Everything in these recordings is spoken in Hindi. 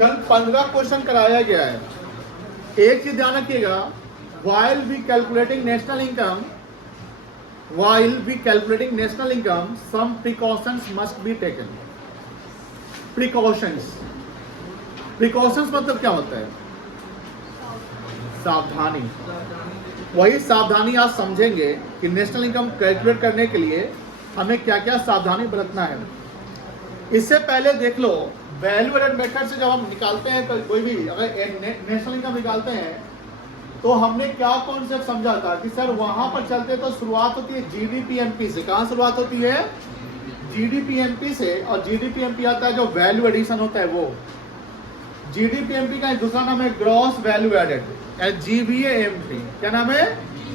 कल 15 क्वेश्चन कराया गया है। एक चीज ध्यान रखिएगा, while we calculating national income, some precautions must be taken. Precautions मतलब क्या होता है? सावधानी। वही सावधानी आप समझेंगे कि नेशनल इनकम कैलकुलेट करने के लिए हमें क्या क्या सावधानी बरतना है। इससे पहले देख लो, वैल्यू एडेड मेथड से जब हम निकालते हैं तो कोई भी अगर नेशनल इनकम निकालते हैं तो हमने क्या कॉन्सेप्ट समझा था कि सर वहां पर चलते तो शुरुआत होती है जीडीपीएमपी से। कहां शुरुआत होती है? जीडीपीएमपी से। और जीडीपीएमपी आता है जो वैल्यू एडिशन होता है वो। जीडीपीएमपी का दूसरा नाम है ग्रॉस वैल्यू एडेड, जीवीएमपी। क्या नाम है?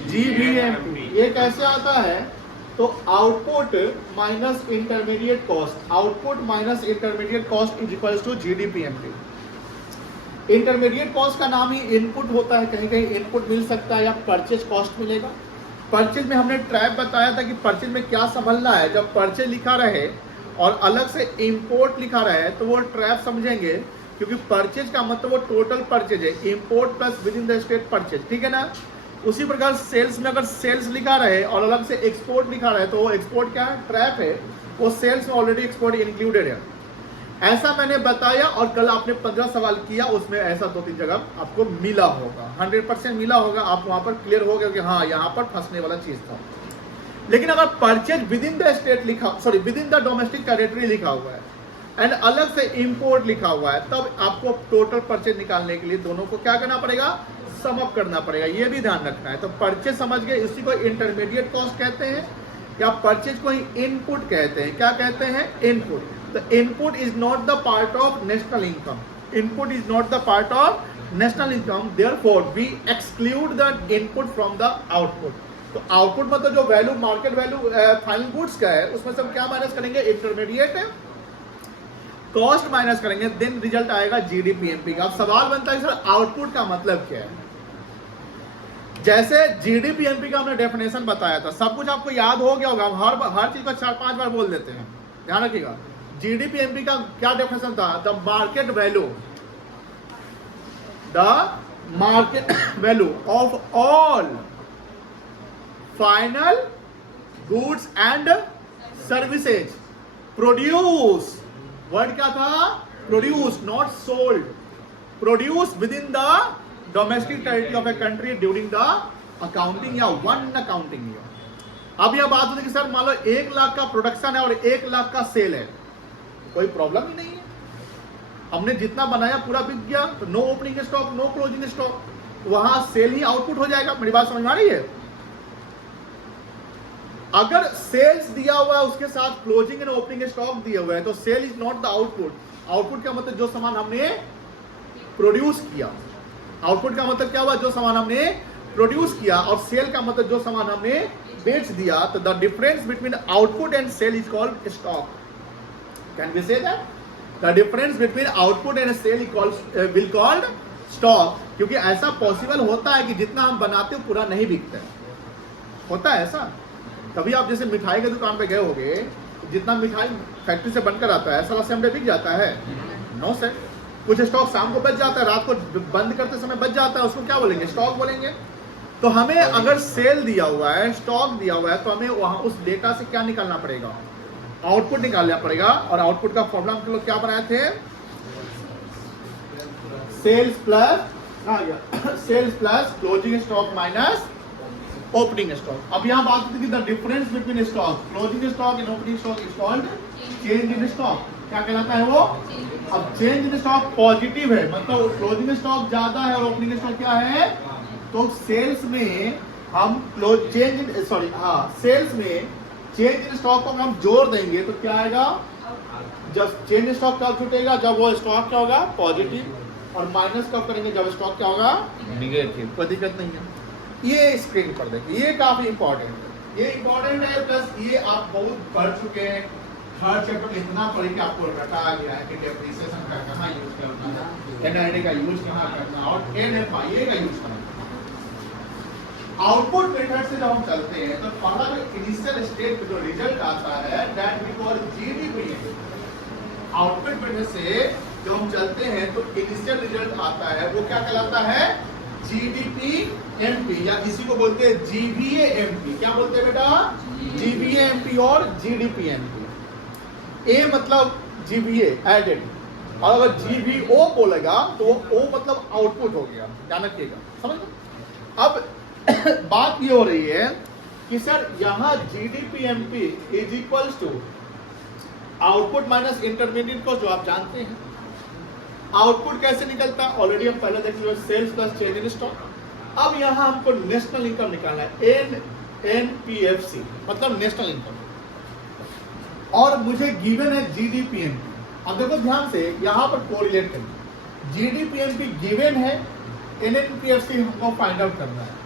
जीवीएमपी। ये कैसे आता है? तो output minus intermediate cost, output minus intermediate cost is equals to GDPMP. Intermediate cost का नाम ही इनपुट होता है, कहीं कहीं इनपुट मिल सकता है या परचेज कॉस्ट मिलेगा। परचेज में हमने ट्रैप बताया था कि परचेज में क्या समझना है। जब परचेज लिखा रहे और अलग से इंपोर्ट लिखा रहे तो वो ट्रैप समझेंगे, क्योंकि परचेज का मतलब वो टोटल परचेज है, import plus with in the state purchase, ठीक है ना। उसी प्रकार सेल्स में अगर सेल्स लिखा रहे और अलग से एक्सपोर्ट लिखा रहे तो वो एक्सपोर्ट क्या है? ट्रैप है। वो सेल्स में ऑलरेडी एक्सपोर्ट इंक्लूडेड है। ऐसा मैंने बताया और कल आपने 15 सवाल किया, उसमें ऐसा 2-3 जगह आपको मिला होगा, 100% मिला होगा। आप वहां पर क्लियर हो गया कि हाँ यहाँ पर फंसने वाला चीज था। लेकिन अगर purchase within the state लिखा, sorry within the domestic territory लिखा हुआ है एंड अलग से इंपोर्ट लिखा हुआ है, तब आपको टोटल परचेज निकालने के लिए दोनों को क्या करना पड़ेगा? सम अप करना पड़ेगा। ये भी ध्यान रखना है। तो परचेज समझ गए, इसी को इंटरमीडिएट कॉस्ट कहते हैं या परचेज को ही इनपुट कहते हैं। क्या कहते हैं? Input. The input is not the part of national income. Input is not the part of national income. Therefore, we exclude the input from the output. तो output मतलब जो value, market value final goods का है, उसमें से हम क्या माइनस करेंगे? इंटरमीडिएट कॉस्ट माइनस करेंगे, देन रिजल्ट आएगा जीडीपीएमपी का। अब सवाल बनता है सर आउटपुट का मतलब क्या है? जैसे जीडीपीएमपी का हमने डेफिनेशन बताया था, सब कुछ आपको याद हो गया होगा। हम हर चीज को 4-5 बार बोल देते हैं, ध्यान रखिएगा। जीडीपीएमपी का क्या डेफिनेशन था? The market value of all final goods and services produce, word क्या था? Produce, not sold, produce with in the domestic territory of a country during the accounting या वन अकाउंटिंग ईयर। अब यह बात होती है कि सर मान लो 1 लाख का प्रोडक्शन है और 1 लाख का सेल है, कोई प्रॉब्लम ही नहीं है। हमने जितना बनाया पूरा बिक गया, तो no opening stock, no closing stock, वहां सेल ही आउटपुट हो जाएगा। मेरी बात समझ में आ रही है? अगर सेल्स दिया हुआ है उसके साथ क्लोजिंग एंड ओपनिंग स्टॉक दिए हुए हैं तो sale is not the output. Output का मतलब जो सामान हमने प्रोड्यूस किया। आउटपुट का मतलब क्या हुआ? जो सामान हमने प्रोड्यूस किया। और सेल का मतलब जो सामान हमने बेच दिया। तो the difference between output and sale is called stock. Can we say that? The difference between output and sale will called stock. क्योंकि ऐसा पॉसिबल होता है कि जितना हम बनाते हो पूरा नहीं बिकता है, होता है ऐसा। कभी आप जैसे मिठाई की दुकान पे गए होगे, जितना मिठाई फैक्ट्री से बनकर आता है सारा सेम डे बिक जाता है? नो सर, कुछ स्टॉक शाम को बच जाता है, रात को बंद करते समय बच जाता है, उसको क्या बोलेंगे? स्टॉक बोलेंगे। तो हमें अगर सेल दिया हुआ है, स्टॉक दिया हुआ है, तो हमें वहां उस डेटा से क्या निकालना पड़ेगा? आउटपुट निकालना पड़ेगा। और आउटपुट का फॉर्मूला हम लोग क्या बनाए थे? Sales plus closing stock minus opening stock. अब यहां बात होती है कि the difference between stock, closing stock and opening stock is called change in stock. क्या कहलाता है वो? अब चेंज इन स्टॉक पॉजिटिव है, मतलब क्लोजिंग स्टॉक ज्यादा है और ओपनिंग स्टॉक क्या है? तो सेल्स में हम सेल्स में चेंज इन स्टॉक को हम जोड़ देंगे तो क्या आएगा? जब चेंज इन स्टॉक कब छूटेगा? जब वो स्टॉक क्या होगा? पॉजिटिव। और माइनस कब करेंगे? जब स्टॉक क्या होगा? नेगेटिव। कोई दिक्कत नहीं है। ये स्क्रीन पर देखिए, ये काफी इंपॉर्टेंट है। ये इंपॉर्टेंट है, प्लस ये आप बहुत पढ़ चुके हैं। हर चैप्टर इतना पढ़ के आपको रटा गया है कि डेप्रिसिएशन का कहाँ यूज करना है, एनआईडी का यूज कहाँ करना और एनएफआईए का यूज करना। आउटपुट मेथड से जब हम चलते हैं तो पहला जो इनिशियल स्टेट जो रिजल्ट आता है that we call GDP. Output method से जब हम चलते हैं तो इनिशियल रिजल्ट आता है, वो क्या कहलाता है? जीडीपी एमपी, या इसी को बोलते हैं जीवीए एमपी। क्या बोलते हैं बेटा? जीवीए एमपी और जीडीपी एमपी। ए मतलब जीवीए एडेड, और अगर जीवीओ बोलेगा तो ओ मतलब आउटपुट हो गया। ध्यान रखिएगा, समझ लो। अब बात ये हो रही है कि सर यहाँ GDP MP is equals to output minus intermediate cost, जो आप जानते हैं। आउटपुट कैसे निकलता है? ऑलरेडी हम पहले देख चुके, sales plus change in stock. अब यहाँ हमको नेशनल इनकम निकालना है, एनपीएफसी मतलब नेशनल इनकम, और मुझे गिवन है जीडीपीएमपी। अब देखो ध्यान से, यहाँ पर कोरिलेट करिए, जीडीपीएमपी गिवन है, एनपीएफसी हमको फाइंड आउट करना है।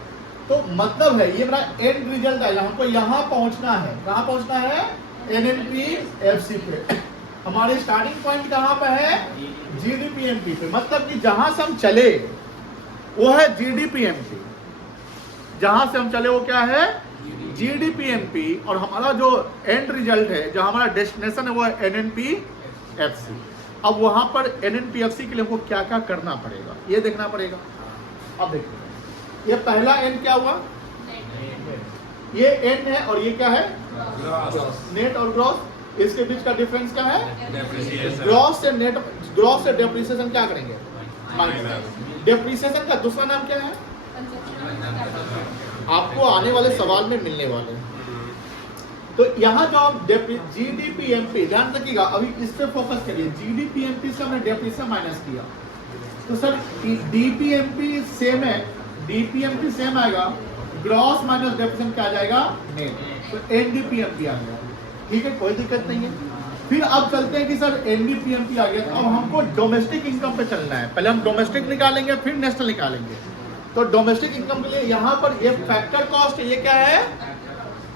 तो मतलब है ये मेरा एंड रिजल्ट आएगा, हमको यहाँ पहुंचना है। कहाँ पहुंचना है? एनपीएफसी पे। हमारे स्टार्टिंग पॉइंट कहाँ पे है? जीडीपीएमपी पे। मतलब कि जहां से हम चले वो है जीडीपीएमपी, जहां से हम चले वो क्या है? जीडीपीएमपी, और हमारा जो एंड रिजल्ट है, जो हमारा डेस्टिनेशन है, वो है एनएनपीएफसी। अब वहां पर एनएनपीएफसी के लिए हमको क्या क्या करना पड़ेगा ये देखना पड़ेगा। अब देखिए, ये पहला एन क्या हुआ? ये एन है, और ये क्या है? नेट और ग्रॉस। इसके बीच का डिफरेंस क्या है? ग्रॉस से नेट, ग्रॉस से डेप्रिसिएशन क्या करेंगे? डेप्रिसिएशन का दूसरा नाम क्या है? आपको आने वाले सवाल में मिलने वाले। तो यहाँ जो हम जीडीपीएमपी, ध्यान रखिएगा, अभी इस पे फोकस करिए। जीडीपीएमपी से हमने डेप्रिसिएशन माइनस किया, तो सर डीपीएमपी सेम है, डीपीएमपी सेम आएगा, ग्रॉस माइनस डेप्रिसिएशन क्या आ जाएगा? नेट। तो एनडीपीएमपी आ गया, ठीक है, कोई दिक्कत नहीं है। फिर अब चलते हैं कि सर एनडीपीएमपी आ गया, तो अब हमको डोमेस्टिक इनकम पे चलना है। पहले हम डोमेस्टिक निकालेंगे, फिर नेशनल निकालेंगे। तो डोमेस्टिक इनकम के लिए यहाँ पर ये फैक्टर कॉस्ट, ये क्या है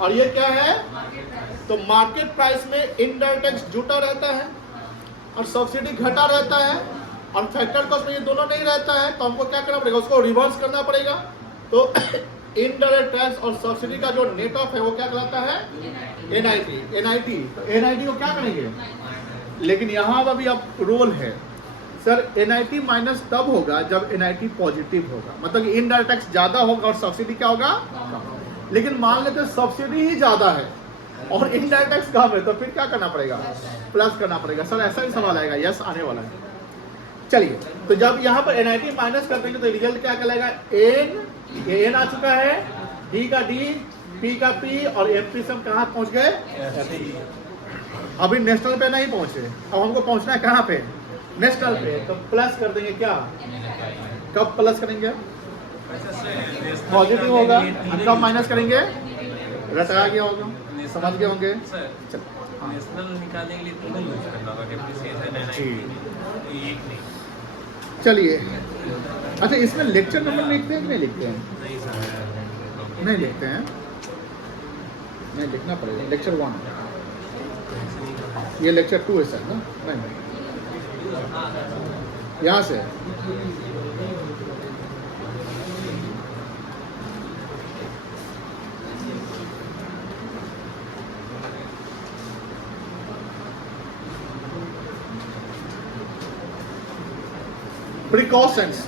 और ये क्या है? तो मार्केट प्राइस में इनडायरेक्ट टैक्स जुटा रहता है और सब्सिडी घटा रहता है, और फैक्टर कॉस्ट में ये दोनों नहीं रहता है। तो हमको क्या करना पड़ेगा? उसको रिवर्स करना पड़ेगा। तो इनडायरेक्ट टैक्स और सब्सिडी का जो नेट ऑफ है वो क्या कहलाता है? एनआईटी। तो एनआईटी को क्या करेंगे? लेकिन यहाँ अभी अब रोल है सर, एनआईटी माइनस तब होगा जब एनआईटी पॉजिटिव होगा, मतलब कि इनडायरेक्ट टैक्स ज्यादा होगा और सब्सिडी क्या होगा? कम। लेकिन मान लेते सब्सिडी ही ज्यादा है और इनडायरेक्ट टैक्स कम है, तो फिर क्या करना पड़ेगा? प्लस करना पड़ेगा। सर ऐसा ही सवाल आएगा, यस आने वाला है। चलिए, तो जब यहाँ पर एनआईटी माइनस कर देंगे तो रिजल्ट क्या कहलाएगा? एन आ चुका है, डी का डी, पी का पी, और एमपी से हम कहाँ पहुंच गए? अभी नेशनल पे नहीं पहुंचे, अब हमको पहुंचना है कहाँ पे? नेशनल पे। तो प्लस कर देंगे क्या? कब प्लस करेंगे? पॉजिटिव होगा। कब माइनस करेंगे? रटा गया होगा, समझ गए होंगे। नेशनल निकालने के लिए तीनों यूज करना होगा, डेप्रिसिएशन एनआईटी। चलिए, अच्छा इसमें लेक्चर नंबर लिखते हैं कि नहीं लिखते हैं? नहीं लिखते हैं, नहीं लिखना पड़ेगा। लेक्चर 1, ये लेक्चर 2 है सर ना? नहीं, यहाँ से precautions.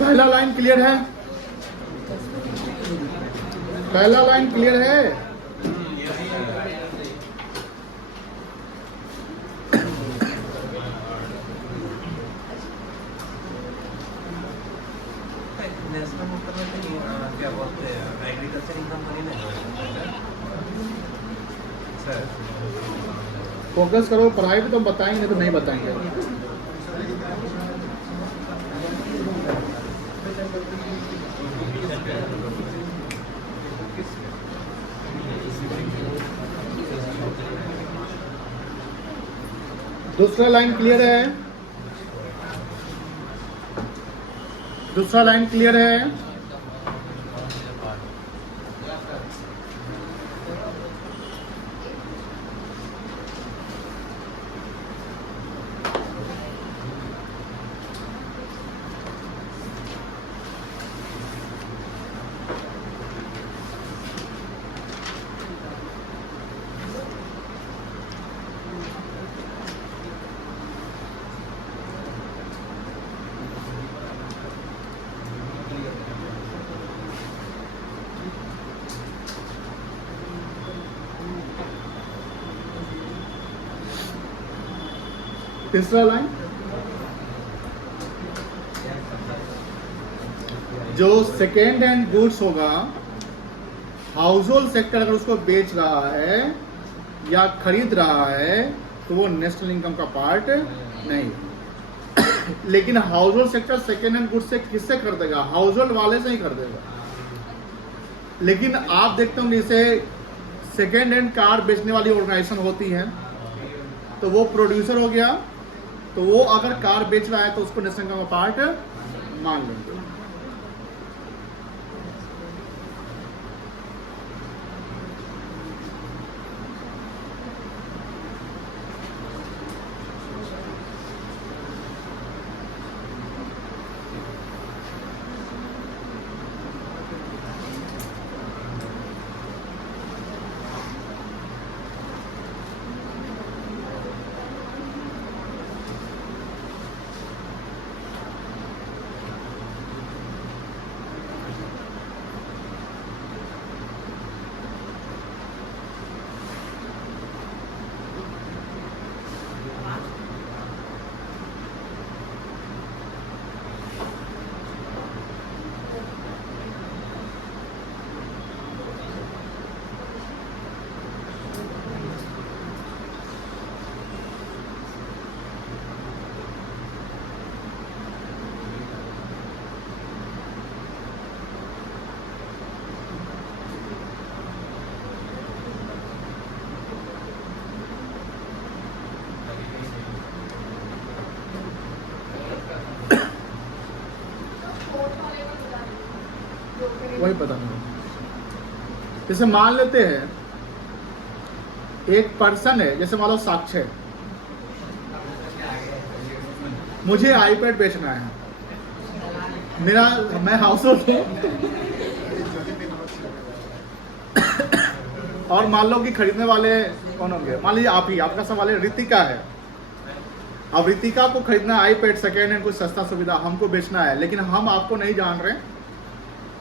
पहला लाइन क्लियर है? पहला लाइन क्लियर है? नेशनल ऊपर में तो नहीं क्या बोलते हैं एग्रीकल्चर इनकम पर ही नहीं सर। फोकस करो पढ़ाई पे, तो हम बताएंगे नहीं तो नहीं बताएंगे। दूसरा लाइन क्लियर है? दूसरा लाइन क्लियर है? तीसरा लाइन, जो सेकेंड हैंड गुड्स होगा, हाउस होल्ड सेक्टर अगर उसको बेच रहा है या खरीद रहा है तो वो नेशनल इनकम का पार्ट नहीं। लेकिन house hold sector second hand goods से किससे खरीदेगा? हाउस होल्ड वाले से ही खरीदेगा। लेकिन आप देखते होंगे जैसे सेकेंड हैंड कार बेचने वाली ऑर्गेनाइजेशन होती है, तो वो प्रोड्यूसर हो गया, तो वो अगर कार बेच रहा है तो उसको नेशनल इनकम का पार्ट मान लेंगे। वही पता नहीं। जैसे मान लेते हैं एक पर्सन है, जैसे मान लो साक्ष्य, मुझे आईपैड बेचना है, मैं हाउस होल्ड हूँ और मान लो कि खरीदने वाले कौन होंगे? मान लीजिए आप ही, आपका सवाल है रितिका है। अब रितिका को खरीदना है आईपैड सेकेंड हैंड, कुछ सस्ता सुविधा हमको बेचना है, लेकिन हम आपको नहीं जान रहे।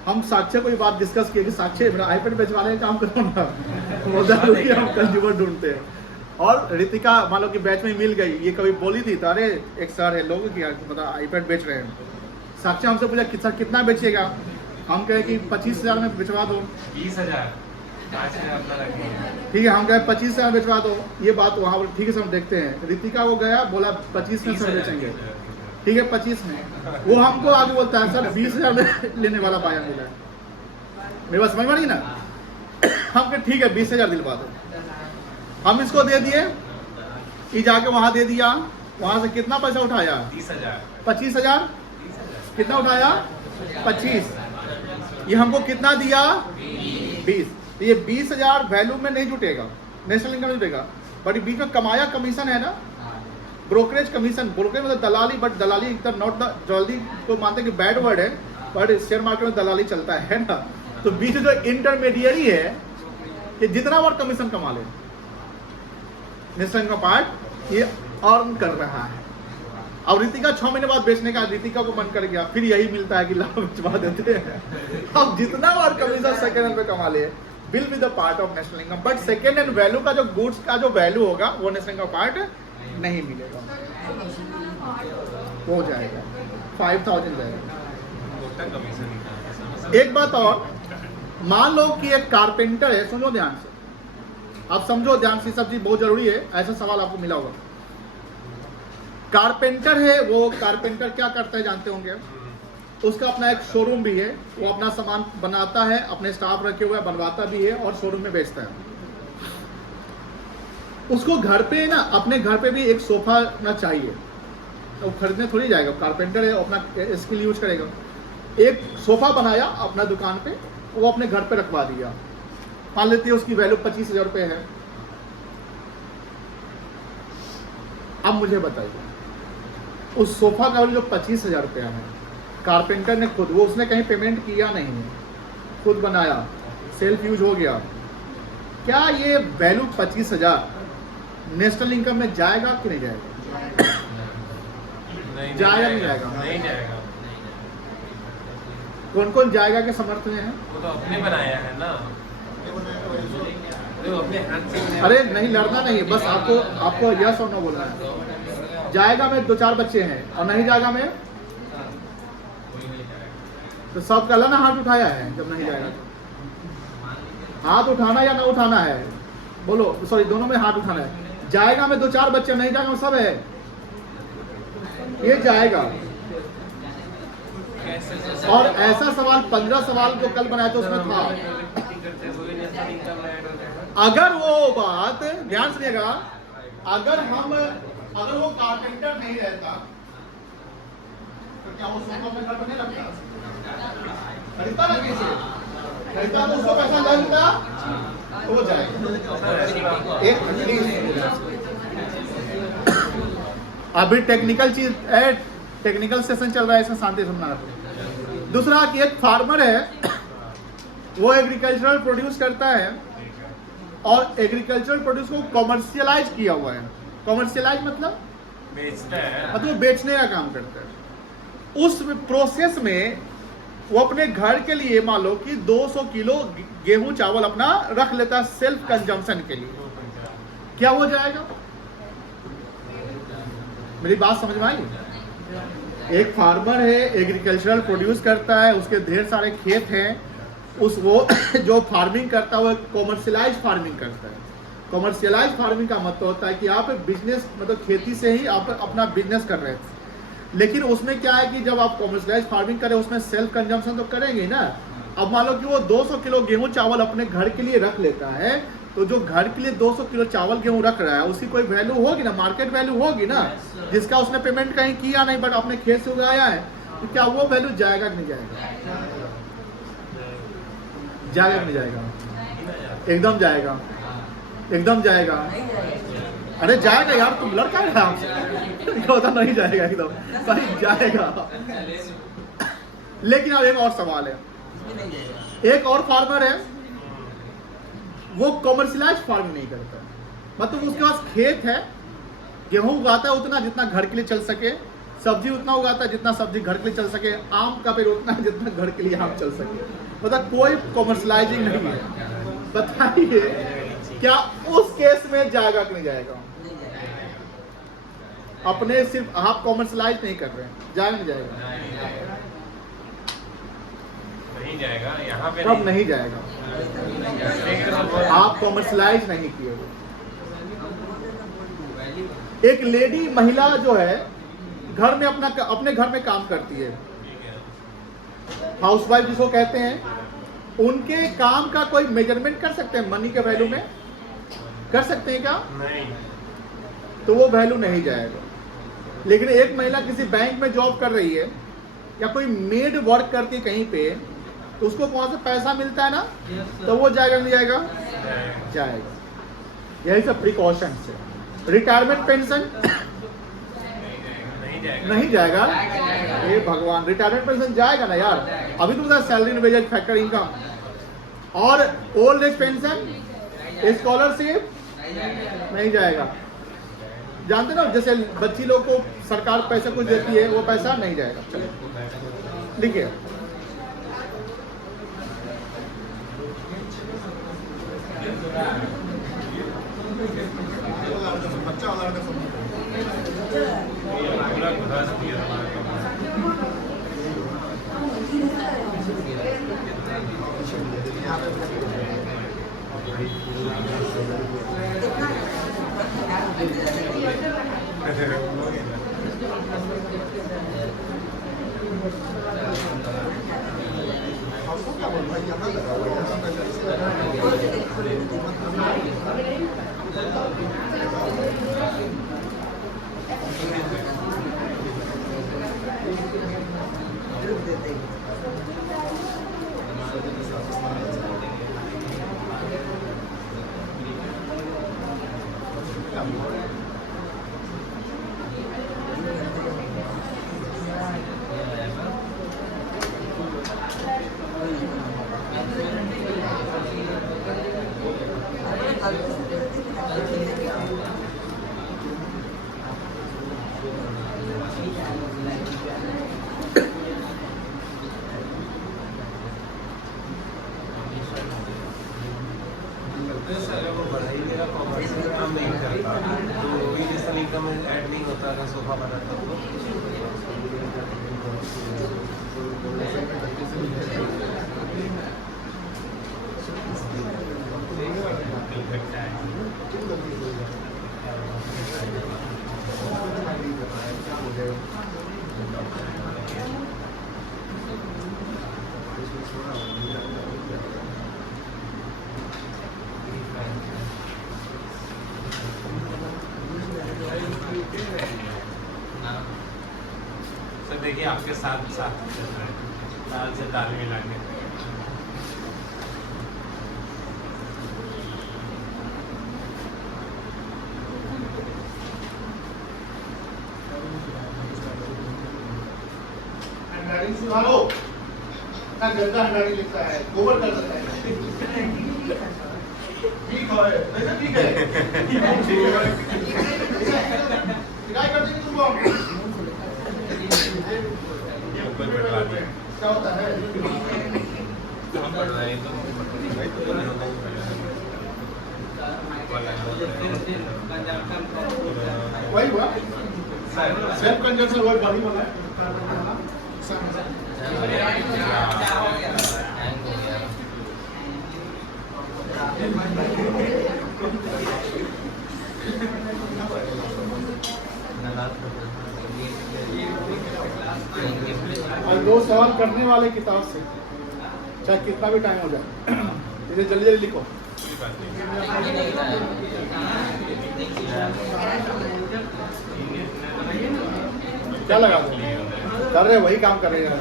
हम साक्ष्य को ये बात डिस्कस किए कि साक्ष्य मेरा आईपैड बेचवाने का काम करो ना, हम कंज्यूमर ढूंढते हैं। और रितिका मान लो कि बैच में मिल गई, ये कभी बोली थी तो अरे एक सर है लोग की मतलब आईपैड बेच रहे हैं। साक्ष्य हमसे पूछा कि सर कितना बेचिएगा? हम कहे कि 25,000 में बेचवा दो। 20,000 ठीक है, हम कहे 25,000 बेचवा दो। ये बात वहाँ पर ठीक है, हम देखते हैं। रितिका वो गया, बोला 25 में सर बेचेंगे। ठीक है 25 में, वो हमको आगे बोलता है सर 20,000 में लेने वाला पाया मिला है। मेरी बात समझ में नहीं ना? हम कहे ठीक है 20,000 दिलवा दो। हम इसको दे दिए, ये जाके वहां दे दिया, वहां से कितना पैसा उठाया? 25,000। कितना उठाया? 25। ये हमको कितना दिया? 20। तो ये 20,000 वैल्यू में नहीं जुटेगा, नेशनल इनकम नहीं जुटेगा, बट बीच में कमाया कमीशन है ना, ब्रोकरेज कमीशन। ब्रोकरेज मतलब दलाली, बट दलाली एकदम नॉट द जल्दी को मानते कि बैड वर्ड है, बट शेयर मार्केट में दलाली चलता है ना। तो बीच में जो इंटरमीडियरी है कि जितना बार कमीशन कमा ले, नेशनल इनकम पार्ट ये अर्न कर रहा है। अब रितिका 6 महीने बाद बेचने का रितिका को मन कर गया, फिर यही मिलता है कि लाभ भिजवा देते हैं। अब जितना बार कमीशन सेकेंड हैंड पे कमा लिए will be the part of national income, but second hand value का जो गुड्स का जो वैल्यू होगा वो नेशनल इनकम पार्ट नहीं मिलेगा, हो जाएगा 5000 जाएगा। कमीशन एक बात और, मान लो कि एक कारपेंटर है, सुनो ध्यान से, आप समझो ध्यान से, सब चीज बहुत जरूरी है, ऐसा सवाल आपको मिला होगा। कारपेंटर है, वो कारपेंटर क्या करता है जानते होंगे, उसका अपना एक शोरूम भी है, वो अपना सामान बनाता है, अपने स्टाफ रखे हुए बनवाता भी है और शोरूम में बेचता है। उसको घर पे ना, अपने घर पे भी एक सोफा ना चाहिए, तो खरीदने थोड़ी जाएगा, कारपेंटर है, अपना स्किल यूज करेगा। एक सोफा बनाया अपना दुकान पे, वो अपने घर पे रखवा दिया, मान लेते हैं उसकी वैल्यू 25,000 रुपये है। अब मुझे बताइए, उस सोफा का वैल्यू जो 25,000 रुपया है, कारपेंटर ने खुद, वो उसने कहीं पेमेंट किया नहीं है, खुद बनाया, सेल्फ यूज हो गया, क्या ये वैल्यू 25,000 नेशनल इनकम में जाएगा कि नहीं जाएगा? जाएगा नहीं जाएगा? नहीं जाएगा। कौन कौन जाएगा के समर्थ में है? वो तो अपने बनाया है ना, वो अपने हाथ से। अरे नहीं, लड़ना नहीं, बस आपको यस और नो बोलना है। जाएगा में 2-4 बच्चे हैं और नहीं जाएगा में तो सब का ना हाथ उठाया है, जब नहीं जाएगा तो हाथ उठाना या ना उठाना है, बोलो, सॉरी दोनों में हाथ उठाना है। जाएगा में 2-4 बच्चे, नहीं जाएगा में सब है, ये जाएगा। और ऐसा सवाल 15 सवाल जो कल बनाया था उसमें था, अगर वो बात ध्यान सुनिएगा, अगर वो कारपेंटर नहीं रहता तो क्या वो सोफा अपने घर पर नहीं रखता? खरीदता ना, कैसे खरीदता तो उसको पैसा लगता तो वो जाएगा। अभी टेक्निकल चीज है, टेक्निकल सेशन चल रहा है, इसमें शांति सुनना है। दूसरा कि एक फार्मर है, वो एग्रीकल्चरल प्रोड्यूस करता है और एग्रीकल्चरल प्रोड्यूस को कॉमर्शियलाइज किया हुआ है। कॉमर्शियलाइज मतलब बेचता है, मतलब बेचने का काम करता है। उस प्रोसेस में वो अपने घर के लिए मान लो कि 200 किलो गेहूं चावल अपना रख लेता है सेल्फ कंजम्पशन के लिए, क्या हो जाएगा? मेरी बात समझ में आई? एक फार्मर है, एग्रीकल्चरल प्रोड्यूस करता है, उसके ढेर सारे खेत हैं, उस वो जो फार्मिंग करता है वो कॉमर्शियलाइज फार्मिंग करता है। कॉमर्शियलाइज फार्मिंग का मतलब होता है कि आप बिजनेस, मतलब खेती से ही आप अपना बिजनेस कर रहे थे, लेकिन उसमें क्या है कि जब आप कॉमर्शियलाइज फार्मिंग करें उसमें सेल्फ कंजम्पशन तो करेंगे ना। अब मान लो कि वो 200 किलो गेहूं चावल अपने घर के लिए रख लेता है, तो जो घर के लिए 200 किलो चावल गेहूं रख रहा है उसकी कोई वैल्यू होगी ना, मार्केट वैल्यू होगी ना, जिसका उसने पेमेंट कहीं किया नहीं बट अपने खेत से उगाया है, तो क्या वो वैल्यू जाएगा कि नहीं जाएगा? जाएगा कि नहीं जाएगा? एकदम जाएगा, एकदम जाएगा। अरे जाएगा यार, तुम लड़का है आपसे, होता नहीं जाएगा, एकदम सही जाएगा। लेकिन अब एक और सवाल है, एक और फार्मर है, वो कॉमर्शियलाइज फार्मिंग नहीं करता, मतलब उसके पास खेत है, गेहूं उगाता है उतना जितना घर के लिए चल सके, सब्जी उतना उगाता है जितना सब्जी घर के लिए चल सके, आम का पेड़ उतना जितना घर के लिए आम चल सके, मतलब कोई कॉमर्शियलाइजिंग नहीं है। बताइए क्या उस केस में जाएगा कि नहीं जाएगा? अपने सिर्फ आप कॉमर्शियलाइज नहीं कर रहे हैं, जाएगा नहीं जाएगा? नहीं जाएगा, यहाँ पे कब नहीं जाएगा? आप कॉमर्शियलाइज नहीं किए हो। एक लेडी महिला जो है घर में अपने घर में काम करती है, हाउसवाइफ जिसको कहते हैं, उनके काम का कोई मेजरमेंट कर सकते हैं मनी के वैल्यू में? कर सकते हैं क्या? नहीं। तो वो वैल्यू नहीं जाएगा। लेकिन एक महिला किसी बैंक में जॉब कर रही है या कोई मेड वर्क करती है कहीं पे, तो उसको वहां से पैसा मिलता है ना, तो वो जाएगा नहीं जाएगा? जाएगा। यही सब प्रिकॉशन है। रिटायरमेंट पेंशन नहीं जाएगा। ये भगवान, रिटायरमेंट पेंशन जाएगा ना यार, अभी तो बता सैलरी वेजेज फैक्टर इनकम और ओल्ड एज पेंशन, स्कॉलरशिप नहीं जाएगा। जानते ना, जैसे बच्ची लोग को सरकार पैसा कुछ देती है, वो पैसा नहीं जाएगा। चलिए लिखिए। अगर वो बढ़ाई मेरा कॉमर्स में काम नहीं करता तो नेशनल इनकम में ऐड नहीं होता था सोफा बनाता सर देखिए आपके साथ साथ दाल से दाल मिला के हेलो ना, गंदा हंडारी लिखता है, गोबर कर देता है। ठीक है, वैसे ठीक है। शिकायत कर देंगे तुमको हम। ऊपर बैठा दिया क्या होता है? हम पढ़ रहे हैं वही हुआ, सेल्फ कंजम्पशन वर्ड बड़ी बोला है। और 2 सवाल करने वाले किताब से, चाहे कितना भी टाइम हो जाए, इसे जल्दी जल्दी लिखो। क्या लगा दो, कर रहे वही काम कर रहे हैं।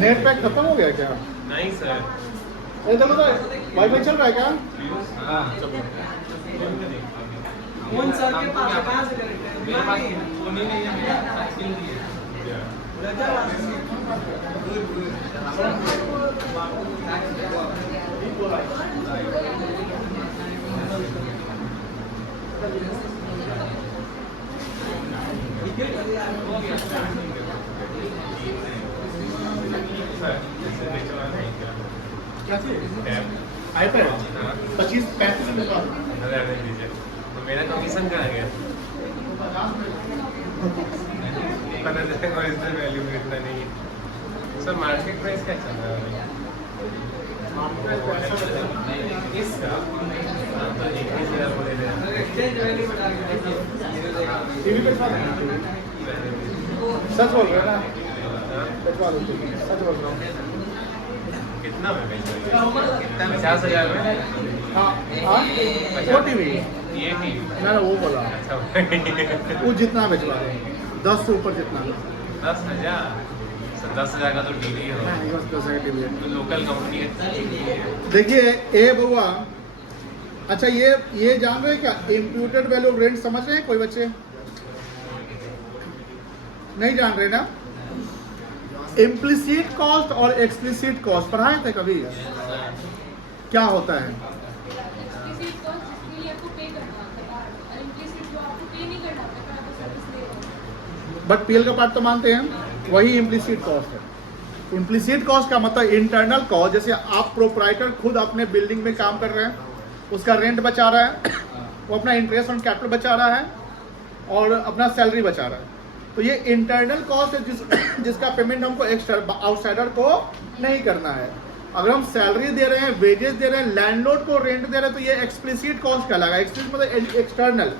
नेट पैक खत्म हो गया क्या? नहीं सर अरे देखो तो वाईफाई चल रहा है क्या? फोन सर के पास है, कहाँ से करेक्ट मेरे पास फोन ही नहीं है, मेरे पास स्किल नहीं है। क्या चीज? आईपैड 25-35 में का। तो मेरा कमीशन कहाँ गया? पता चला ओरिजिनल वैल्यू में इतना नहीं है। सर मार्केट प्राइस क्या चल रहा है? इसका तो 21,000 बोले थे। एक्सचेंज वैल्यू बता के टीवी पे था, सच बोल रहे हैं ना? सच बोल रहा हूँ। कितना में बेच रहे हैं? कितना 50,000 में? हाँ हाँ, वो टीवी ये टीवी ना, वो बोला अच्छा वो जितना बेचवा रहे हैं, 10 से ऊपर जितना। 10,000 सर 10,000 का तो टीवी हो नहीं, बस 10 का टीवी है। तो लोकल कंपनी है। देखिए ए बउआ, अच्छा ये जान रहे हैं क्या, इम्प्यूटेड वैल्यू ऑफ रेंट समझ रहे हैं कोई बच्चे? नहीं जान रहे ना? इम्प्लिसिट कॉस्ट और एक्सप्लिसिट कॉस्ट पढ़ाए थे कभी? क्या होता है? एक्सप्लिसिट कॉस्ट जिसके लिए आपको पे करना होता है और इम्प्लिसिट जो आपको पे नहीं करना होता है, आपको सर्विस दे रहे हैं। बट पीएल का पार्ट तो मानते हैं, वही इम्प्लिसिट कॉस्ट है। इम्प्लिसिट कॉस्ट का मतलब इंटरनल कॉस्ट, जैसे आप प्रोप्राइटर खुद अपने बिल्डिंग में काम कर रहे हैं, उसका रेंट बचा रहा है, वो अपना इंटरेस्ट ऑन कैपिटल बचा रहा है और अपना सैलरी बचा रहा है। तो ये इंटरनल कॉस्ट है जिसका पेमेंट हमको आउटसाइडर को नहीं करना है। अगर हम सैलरी दे रहे हैं, वेजेस दे रहे हैं, लैंडलॉर्ड को रेंट दे रहे हैं, तो ये एक्सप्लिसिट कॉस्ट कहलाएगा। एक्सप्लिसिट मतलब एक्सटर्नल,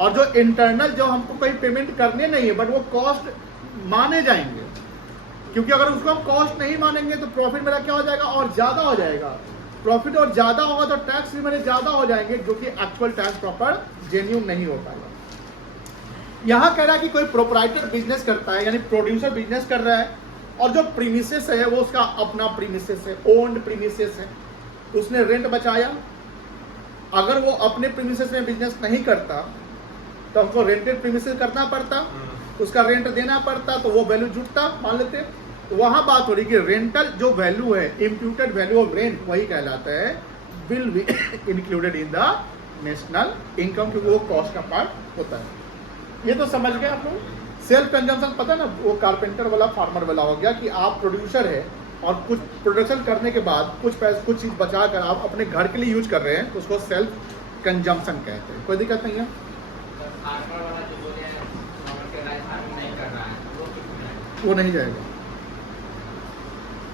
और जो इंटरनल जो हमको कोई पेमेंट करने नहीं है बट वो कॉस्ट माने जाएंगे, क्योंकि अगर उसको हम कॉस्ट नहीं मानेंगे तो प्रॉफिट मेरा क्या हो जाएगा, और ज्यादा हो जाएगा। प्रॉफिट और ज्यादा होगा तो टैक्स भी मेरे ज्यादा हो जाएंगे, जो कि एक्चुअल टैक्स प्रॉपर जेन्यून नहीं हो पाएगा। यहाँ कह रहा है कि कोई प्रोप्राइटर बिजनेस करता है, यानी प्रोड्यूसर बिजनेस कर रहा है, और जो प्रीमिसेस है वो उसका अपना प्रीमिसेस है, ओन्ड प्रीमिसेस है, उसने रेंट बचाया। अगर वो अपने प्रीमिसेस में बिजनेस नहीं करता तो हमको रेंटेड प्रीमिसेस करना पड़ता, उसका रेंट देना पड़ता, तो वो वैल्यू जुटता मान लेते। तो वहाँ बात हो रही कि रेंटल जो वैल्यू है, इम्प्यूटेड वैल्यू ऑफ रेंट, वही कहलाता है will be included in the national income, क्योंकि वो कॉस्ट का पार्ट होता है। ये तो समझ गए आप लोग। सेल्फ कंजम्पशन पता ना, वो कारपेंटर वाला फार्मर वाला हो गया कि आप प्रोड्यूसर है और कुछ प्रोडक्शन करने के बाद कुछ चीज़ बचा कर आप अपने घर के लिए यूज कर रहे हैं, तो उसको सेल्फ कंजम्पशन कहते हैं। कोई दिक्कत नहीं है। वो नहीं जाएगा,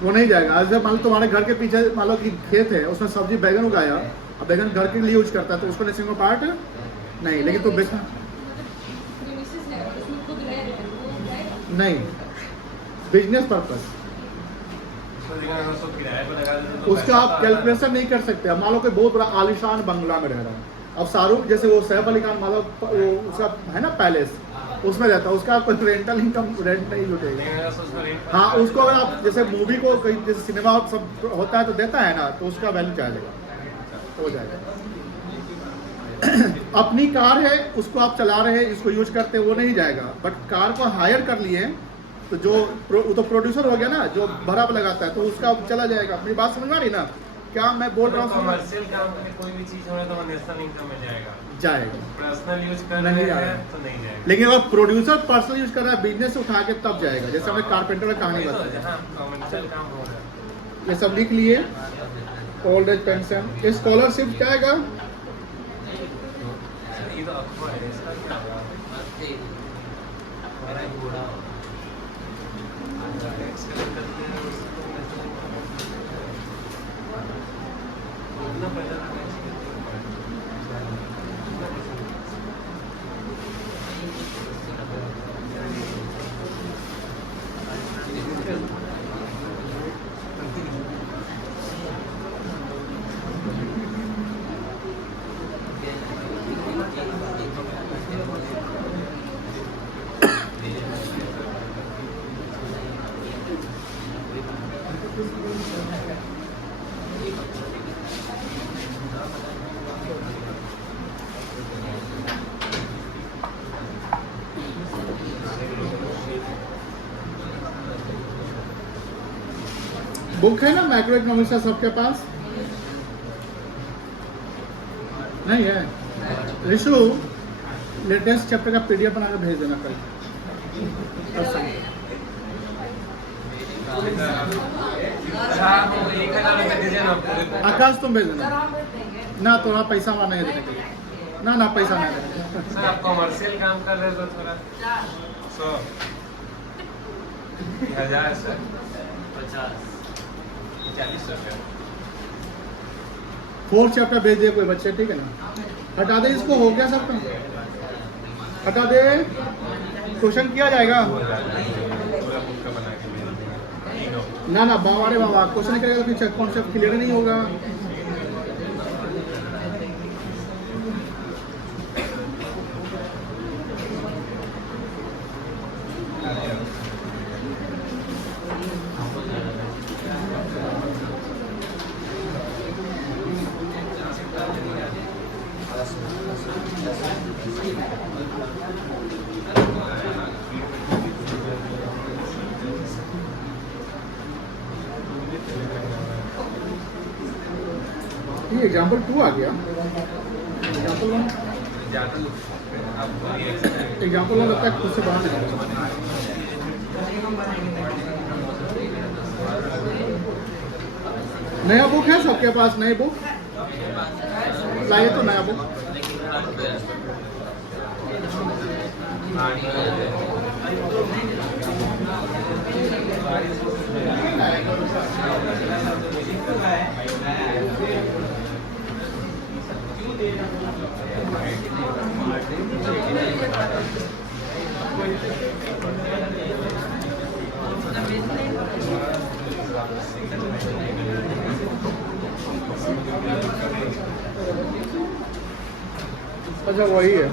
वो नहीं जाएगा। आज मान लो तुम्हारे घर के पीछे मान लो कि खेत है, उसमें सब्जी बैगन उगाया, अब बैगन घर के लिए यूज करता है, तो उसको नेशनल पार्ट नहीं, लेकिन तो बेचना प्रीमिसेस है, उसमें खुद रह रहे हैं, वो है नहीं, बिजनेस पर्पस उसका आप कैलकुलेशन नहीं कर सकते। अब मान लो कोई बहुत बड़ा आलिशान बंगला में रह रहा है, अब शाहरुख जैसे वो सैफ अली खान मान लो वो उसका है ना पैलेस, उसमें रहता है, उसका कोई रेंटल इनकम रेंट नहीं जुटेगा। हाँ, उसको अगर आप जैसे मूवी को कहीं जैसे सिनेमा सब होता है तो देता है ना, तो उसका वैल्यू जाएगा, हो जाएगा। अपनी कार है, उसको आप चला रहे हैं, इसको यूज करते हैं, वो नहीं जाएगा। बट कार को हायर कर लिए तो जो वो तो प्रोड्यूसर हो गया ना, जो भरा पे लगाता है, तो उसका चला जाएगा। अपनी बात समझ में आ रही ना, क्या मैं बोल रहा हूँ? कमर्शियल काम में कोई भी चीज हो तो वो नेशनल इनकम में जाएगा, जाएगा, पर्सनल यूज कर नहीं रहे जाएगा। हैं तो नहीं जाएगा। लेकिन अगर प्रोड्यूसर पर्सनल यूज कर रहा है, बिजनेस उठा के तब जाएगा। जैसे हमने कारपेंटर का कहानी बताया, हाँ, कमर्शियल काम हो रहा है। ये सब लिख लिए। ओल्ड एज पेंशन, स्कॉलरशिप क्या आएगा? ये तो अफवाह है, इसका क्या होगा? टैक्स कलेक्ट करते हैं, उतना पैसा टैक्स बुक है ना मैक्रो इकोनॉमिक्स का सबके पास? नहीं है? रिशु लेटेस्ट चैप्टर का पीडीएफ बना के भेज देना कल। आकाश तुम भेज देना ना, थोड़ा पैसा वहाँ नहीं देने के लिए ना, ना पैसा नहीं देने। सर आप कमर्शियल काम कर रहे हो तो थोड़ा 100 1000 सर 40 रुपया। 4th चैप्टर भेज दिए कोई बच्चे, ठीक है ना? हटा दे इसको, हो गया सब काम, हटा दे। क्वेश्चन किया जाएगा पूरा बुक का बना के भेज देंगे। ना ना बाबा रे बाबा, क्वेश्चन करेगा तो फिर कॉन्सेप्ट क्लियर नहीं होगा। ये एग्जाम्पल 2 आ गया, एग्जाम्पल 1 एग्जाम्पल 1 लगता है खुद से बाहर निकल। नया बुक है सबके पास? नई बुक लाइए तो नया बुक। अच्छा वही है।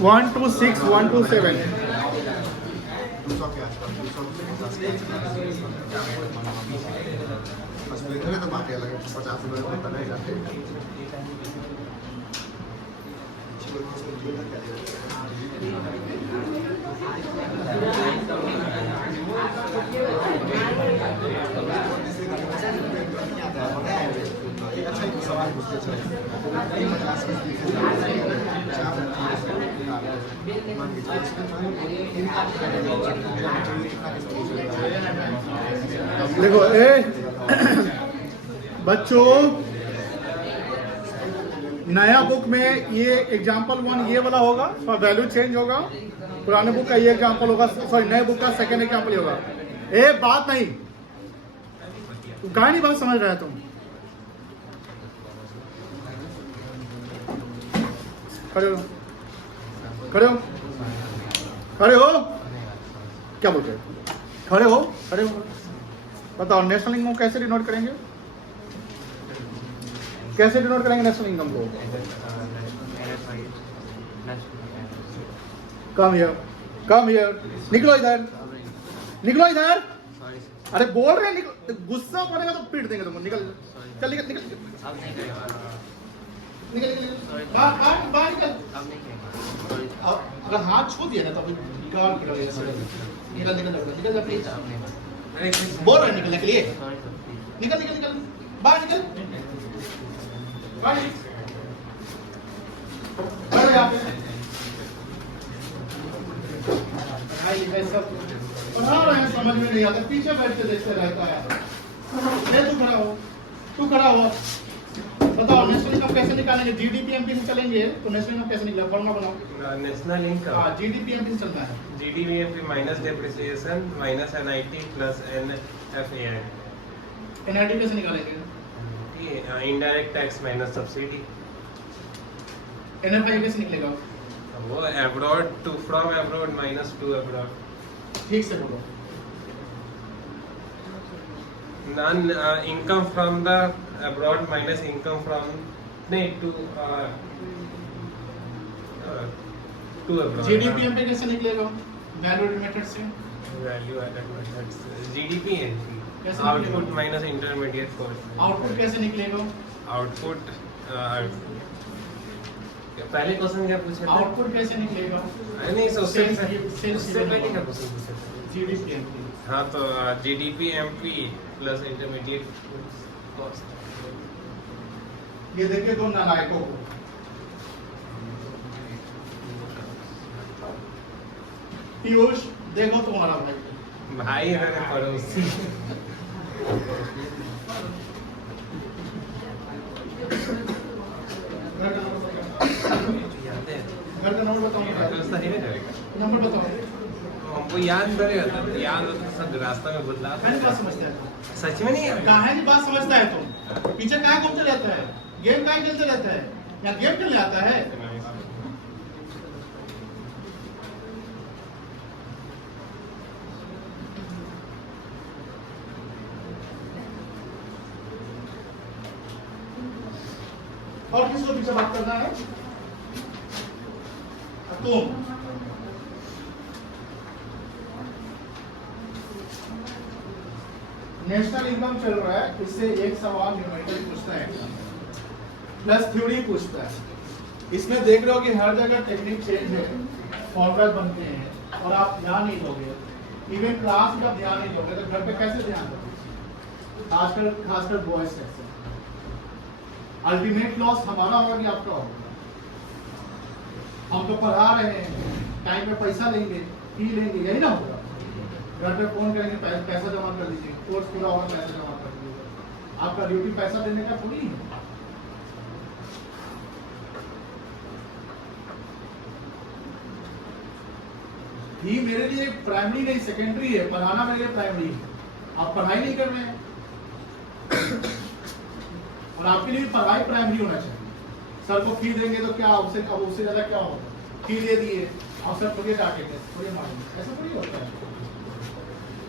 वन टू 6 1 to 7 तो बातें अलग है, 50 रुपये में पता नहीं जाते। देखो बच्चों, नया बुक में ये एग्जाम्पल 1 ये वाला होगा और वैल्यू चेंज होगा। पुराने बुक का ये एग्जाम्पल होगा, सॉरी नए बुक का सेकंड एग्जाम्पल होगा। बात नहीं, गाय बात समझ रहे तुम। खड़े हो, खड़े हो, खड़े हो, क्या बोलते हो? खड़े हो, खड़े हो। बताओ नेशनल इनकम कैसे डिनोट करेंगे? कैसे डिनोट करेंगे नेशनल इनकम को? कम हियर, कम हियर, निकलो इधर, निकलो इधर। अरे बोल रहे हैं, गुस्सा पड़ेगा तो पीट देंगे तुमको। निकल, चल निकल, निकल, निकल, निकल, बाहर, बाहर निकल। अगर हाथ छू दिया ना तो गाल निकल, निकल, निकल, निकल, प्लीज। बोल रहे निकलने के लिए, निकल, निकल, निकल, बाहर निकल, बाहर निकल। यहाँ पे पढ़ाई लिखाई सब पढ़ा रहे हैं, समझ में नहीं आता, पीछे बैठ के देखते रहता है। ले तू खड़ा हो, तू खड़ा हो। बताओ नेशनल इनकम कैसे निकालेंगे? जीडीपीएमपी से चलेंगे तो नेशनल इनकम कैसे निकलेगा? फॉर्मूला बनाओ। नेशनल इनकम, हाँ जीडीपीएमपी से चलना है। GDPMP minus depreciation minus NIT plus NFAI. NIT कैसे निकालेंगे? ये indirect tax minus subsidy. NFI कैसे निकलेगा? वो abroad to from abroad minus to abroad. ठीक से बोलो। Non income from the abroad minus income from नहीं टू अब्रॉड। जीडीपीएमपी कैसे निकलेगा? वैल्यू एडेड मेथड से। वैल्यू एडेड मेथड्स जीडीपी कैसे आउटपुट निकलेगा? Minus intermediate cost. आउटपुट कैसे निकलेगा? आउटपुट पहले क्वेश्चन क्या पूछे थे? आउटपुट कैसे निकलेगा? अरे नहीं उससे पहले का क्वेश्चन पूछे थे? जीडीपीएमपी। हाँ तो जीडीपीएमपी प्लस इंटरमीडिएट कॉस्ट। ये देखिए दो नालायकों को। पीयूष देखो तुम्हारा भाई, भाई है पड़ोसी। घर का नंबर बताओ। सही में करेगा नंबर बताओ। हमको याद करेगा तो याद हो तो सब रास्ता में बदला। कहानी बात समझता है? सच में नहीं कहानी बात समझता है तुम? पीछे कहाँ घूमते रहता है? गेम कहाँ खेलते रहता है? या गेम खेलने आता है? और किस टॉपिक से बात करना है? तुम नेशनल इनकम चल रहा है, इससे एक सवाल न्यूमेरिकल पूछता है प्लस थ्योरी पूछता है। इसमें देख रहे हो कि हर जगह टेक्निक चेंज है, फॉर्मूला बनते हैं और आप ध्यान नहीं दोगे, इवन क्लास में आप ध्यान नहीं दोगे तो घर पे कैसे ध्यान दोगे? खासकर बॉयज सेक्शन। अल्टीमेट लॉस हमारा होगा कि आपका होगा? हम तो पढ़ा रहे हैं, टाइम पे पैसा लेंगे, फी लेंगे, यही ना होगा। घर पे फोन करेंगे, पैसा जमा कर दीजिए, कोर्स पूरा होगा, पैसा जमा कर दीजिए। आपका ड्यूटी पैसा देने का थोड़ी है। फी मेरे लिए प्राइमरी नहीं, सेकेंडरी है। पढ़ाना मेरे लिए प्राइमरी है। आप पढ़ाई नहीं कर रहे हैं और आपके लिए पढ़ाई प्राइमरी होना चाहिए। सर को फी देंगे तो क्या उससे ज्यादा क्या होगा? फी दे दिए और सर थोड़ी डांटेंगे, थोड़ी मारेंगे, ऐसा थोड़ी होता है।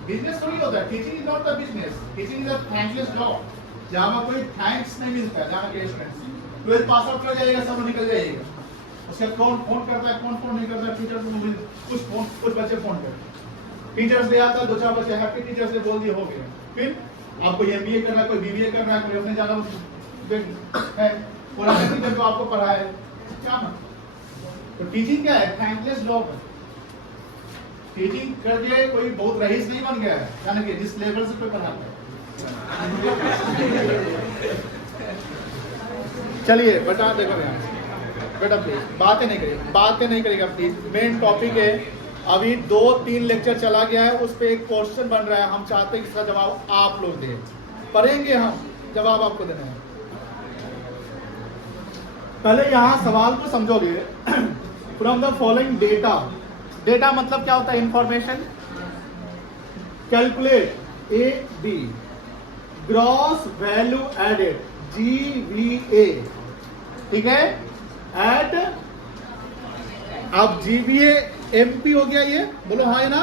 बिजनेस थोड़ी होता है। Teaching is not the business, teaching is a thankless job जहाँ कोई थैंक्स नहीं मिलता है। जहाँ प्लेसमेंट 12th पास आउट कर जाएगा, सब निकल जाएगा। उसके कौन फोन करता है, कौन फोन नहीं करता है? टीचर कुछ बच्चे फोन करते, टीचर्स ले आता है, 2-4 बच्चे हैप्पी टीचर्स ने बोल दिए हो गया। फिर आपको एमबीए करना है, कोई बीबीए करना है, कोई अपने जाना है, पुराने टीचर को आपको पढ़ाया है, क्या मतलब? तो टीचिंग क्या है? थैंकलेस जॉब है। टीचिंग करके कोई बहुत रईस नहीं बन गया है, यानी कि जिस लेवल से कोई पढ़ाता है। चलिए बता देखो यहाँ बेटा, प्लीज बातें नहीं करेगा प्लीज। मेन टॉपिक है, अभी 2-3 लेक्चर चला गया है, उस पर एक क्वेश्चन बन रहा है। हम चाहते हैं कि इसका जवाब आप लोग दें, पढ़ेंगे हम, जवाब आपको देना है। पहले यहाँ सवाल को समझोगे। From the following data, data मतलब क्या होता है? Information. Calculate a b gross value added GVA, ठीक है, एट अब GVA MP हो गया ये, बोलो हाँ है ना?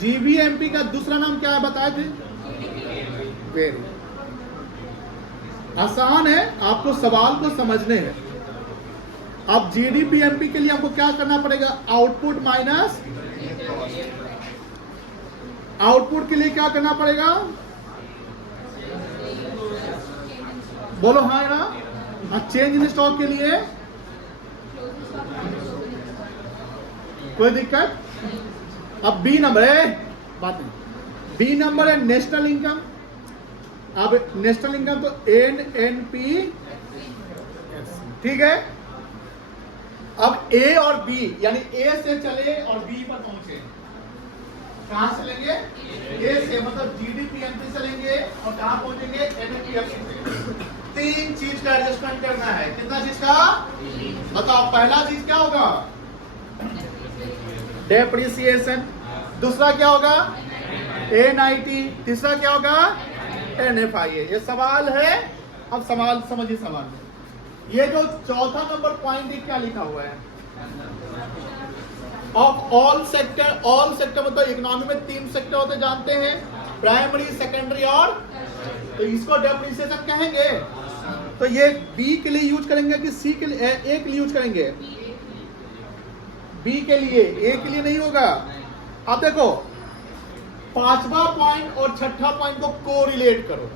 GVA MP का दूसरा नाम क्या है बताए थे? वेरी आसान है, आपको सवाल को समझने हैं। अब GDP MP के लिए आपको क्या करना पड़ेगा? आउटपुट माइनस, आउटपुट के लिए क्या करना पड़ेगा? बोलो हाँ है ना? चेंज इन स्टॉक के लिए कोई दिक्कत? अब बी नंबर है, बात नहीं, बी नंबर है नेशनल इनकम। अब नेशनल इनकम तो NNP, ठीक है। अब ए और बी, यानी ए से चले और बी पर पहुंचे, कहां से लेंगे? ए से, मतलब GDP MP से लेंगे और कहां पहुंचेंगे? NNP से। 3 चीज का एडजस्टमेंट करना है। कितना चीज का बताओ? पहला चीज क्या होगा? डेप्रिसिएशन। दूसरा क्या होगा? NIT। तीसरा क्या होगा? NFIA। ये सवाल है, अब सवाल समझिए। सवाल ये जो चौथा नंबर पॉइंट है, क्या लिखा हुआ है? Of all sector. All sector मतलब इकोनॉमी में 3 सेक्टर होते, जानते हैं, प्राइमरी, सेकेंडरी और, तो इसको डेप्रिसिएशन कहेंगे। तो ये बी के लिए यूज करेंगे कि सी के लिए? ए के लिए यूज करेंगे, बी के लिए, ए के लिए नहीं होगा। अब देखो, 5वां पॉइंट और 6ठा पॉइंट को कोरिलेट करो।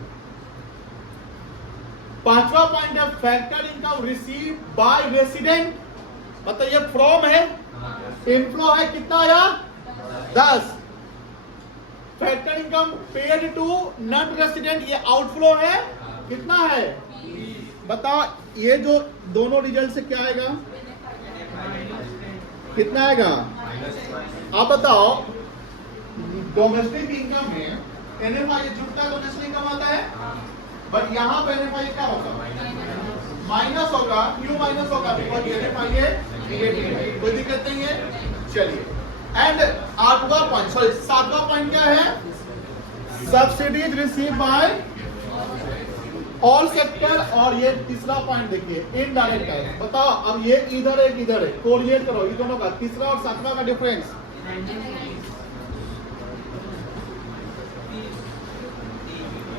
5वां पॉइंट है factor income receive by resident, मतलब ये फ्रॉम है, इनफ्लो है, कितना आया? 10। Factor income paid to non resident, ये आउटफ्लो है, कितना है? बताओ, ये जो दोनों रिजल्ट से क्या आएगा? कितना आएगा? आप बताओ। डोमेस्टिक इनकम में NFI जुड़ता है तो नेशनल इनकम आता है, बट यहाँ पे NFI क्या होगा? माइनस होगा। क्यों माइनस होगा? बिकॉज NFI नेगेटिव है, कोई दिक्कत नहीं है। चलिए, एंड 8वां पॉइंट, सॉरी 7वां पॉइंट क्या है? Subsidies receive by all sector. और ये तीसरा पॉइंट देखिए, इनडायरेक्ट है। बताओ, अब ये इधर है, इधर है, कोरिलेट करो ये दोनों का, तीसरा और 7वां का डिफरेंस।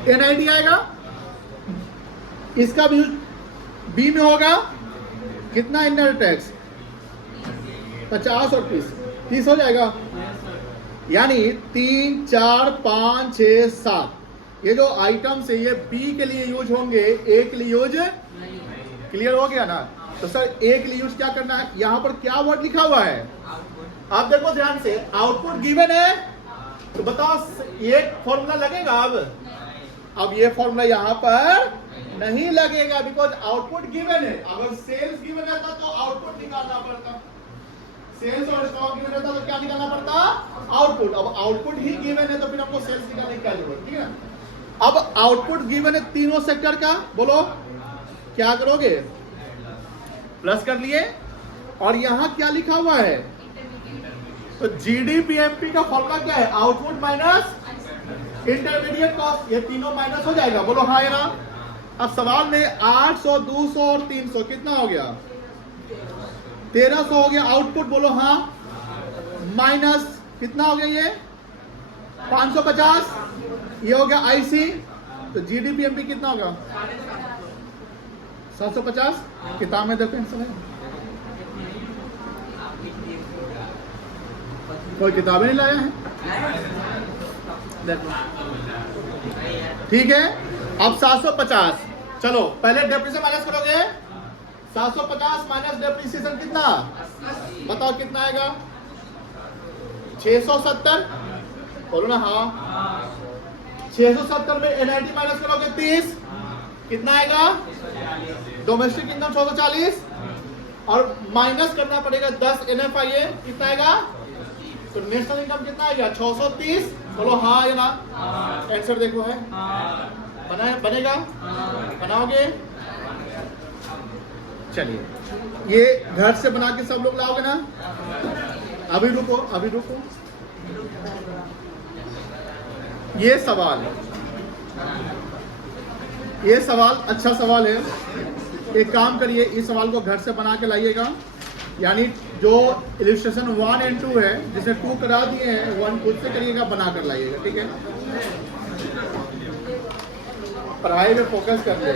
NIT आएगा, इसका भी बी में होगा कितना इनडायरेक्ट टैक्स 50 और 30 हो जाएगा। यानी 3 4 5 6 7 ये जो आइटम्स है ये बी के लिए यूज होंगे, ए के लिए यूज क्लियर हो गया ना। तो सर ए के लिए यूज क्या करना है, यहां पर क्या वर्ड लिखा हुआ है आप देखो ध्यान से, आउटपुट गिवन है तो बताओ ये फॉर्मूला लगेगा। अब ये फॉर्मूला यहां पर नहीं लगेगा बिकॉज आउटपुट गिवन है। अगर सेल्स गिवन रहता तो आउटपुट निकालना पड़ता, सेल्स और स्टॉक गिवन रहता तो क्या निकालना पड़ता, आउटपुट। अब आउटपुट ही गिवन है तो फिर हमको सेल्स निकालने की क्या जरूरत, ठीक है। अब आउटपुट गिवन है तीनों सेक्टर का, बोलो क्या करोगे, प्लस कर लिए। और यहां क्या लिखा हुआ है, तो जीडीपीएमपी का फॉर्मूला क्या है, आउटपुट माइनस इंटरमीडिएट कॉस्ट, ये तीनों माइनस हो जाएगा, बोलो हाँ या ना। अब सवाल में 800 200 और 300 कितना हो गया, 1300 हो गया आउटपुट, बोलो हाँ। माइनस कितना हो गया ये 550, ये हो गया आईसी, तो जीडीपीएमपी कितना होगा 750। किताब में देखो आंसर है, कोई किताबें नहीं लाया है, देखो ठीक है। अब 750, चलो पहले डेप्रिसिएशन माइनस करोगे, 750 माइनस डेप्रिसिएशन कितना, बताओ कितना आएगा 670, बोलो ना हाँ। 670 में एनआईटी माइनस करोगे 30, कितना आएगा, डोमेस्टिक इनकम 640 और माइनस करना पड़ेगा 10 एनएफआईए, कितना आएगा, तो नेशनल इनकम कितना आएगा 630, बोलो हाँ या ना। आंसर देखो है बनेगा, बनाओगे, चलिए ये घर से बना के सब लोग लाओगे ना। अभी रुको अभी रुको, ये सवाल अच्छा सवाल है। एक काम करिए, इस सवाल को घर से बना के लाइएगा, यानी जो इलस्ट्रेशन 1 और 2 है जिसे 2 करा दिए हैं 1 खुद से करिएगा, बना कर लाइएगा, ठीक है। पढ़ाई में फोकस कर ले।